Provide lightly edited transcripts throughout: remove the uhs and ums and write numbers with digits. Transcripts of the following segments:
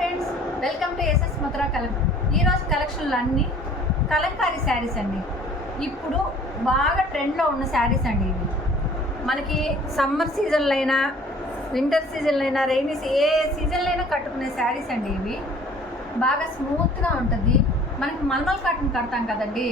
Friends, welcome to SS Mathura ఈరోజు కలెక్షన్లు అన్నీ కలంకారీ శారీస్ అండి. ఇప్పుడు బాగా ట్రెండ్లో ఉన్న శారీస్ అండి. ఇవి మనకి సమ్మర్ సీజన్లో అయినా, వింటర్ సీజన్లో అయినా, రైనీ ఏ సీజన్లో అయినా కట్టుకునే శారీస్ అండి. ఇవి బాగా స్మూత్గా ఉంటుంది. మనకి మల్మల్ కాటన్ కడతాం కదండి,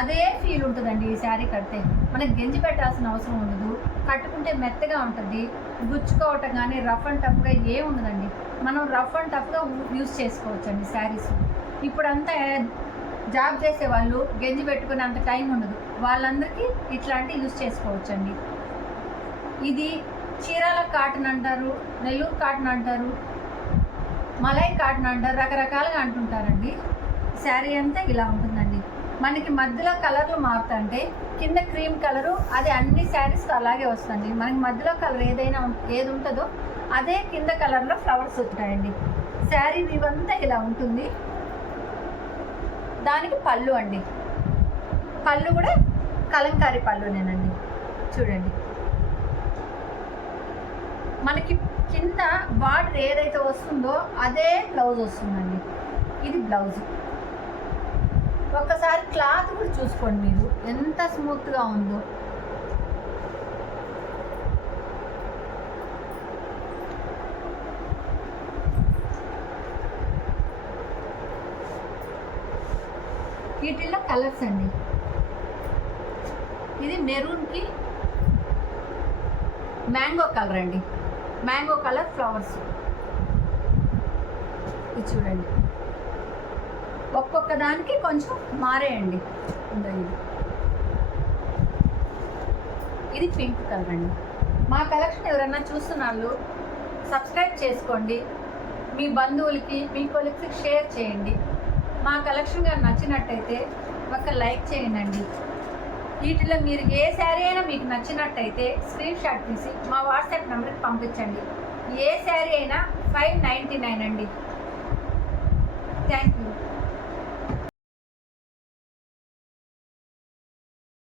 అదే ఫీల్ ఉంటుందండి ఈ శారీ కడితే. మనకి గెంజి పెట్టాల్సిన అవసరం ఉండదు. కట్టుకుంటే మెత్తగా ఉంటుంది. గుచ్చుకోవటం కానీ రఫ్ అండ్ టఫ్గా ఏం ఉండదండి. మనం రఫ్ అండ్ టఫ్గా యూజ్ చేసుకోవచ్చు అండి శారీస్. ఇప్పుడంతా జాబ్ చేసే వాళ్ళు గెంజి పెట్టుకునే అంత టైం ఉండదు. వాళ్ళందరికీ ఇట్లాంటివి యూజ్ చేసుకోవచ్చు అండి. ఇది చీరాల కాటన్ అంటారు, నెల్లూరు కాటన్ అంటారు, మలై కాటన్ అంటారు, రకరకాలుగా అంటుంటారండి. శారీ అంతా ఇలా ఉంటుందండి. మనకి మధ్యలో కలర్లు మారుతుంటే కింద క్రీమ్ కలరు, అది అన్ని శారీస్కి అలాగే వస్తుంది. మనకి మధ్యలో కలర్ ఏది ఉంటుందో అదే కింద కలర్లో ఫ్లవర్స్ ఉంటాయండి. శారీ ఇవంతా ఇలా ఉంటుంది. దానికి పళ్ళు అండి, పళ్ళు కూడా కలంకారీ పళ్ళునేనండి. చూడండి, మనకి కింద బార్డర్ ఏదైతే వస్తుందో అదే బ్లౌజ్ వస్తుందండి. ఇది బ్లౌజ్. ఒక్కసారి క్లాత్ కూడా చూసుకోండి మీరు, ఎంత స్మూత్గా ఉందో. వీటిల్లో కలర్స్ అండి. ఇది మెరూన్కి మ్యాంగో కలర్ అండి, మ్యాంగో కలర్ ఫ్లవర్స్. ఇది చూడండి, ఒక్కొక్క దానికి కొంచెం మారేయండి. ఇది పింక్ కలర్ అండి. మా కలెక్షన్ ఎవరైనా చూస్తున్నారు సబ్స్క్రైబ్ చేసుకోండి. మీ బంధువులకి, మీ కొలీగ్స్కి షేర్ చేయండి. మా కలెక్షన్ గారు నచ్చినట్టయితే ఒక లైక్ చేయండి. వీటిలో మీరు ఏ శారీ అయినా మీకు నచ్చినట్టయితే స్క్రీన్ షాట్ తీసి మా వాట్సాప్ నెంబర్కి పంపించండి. ఏ శారీ అయినా 599 అండి. Thank you.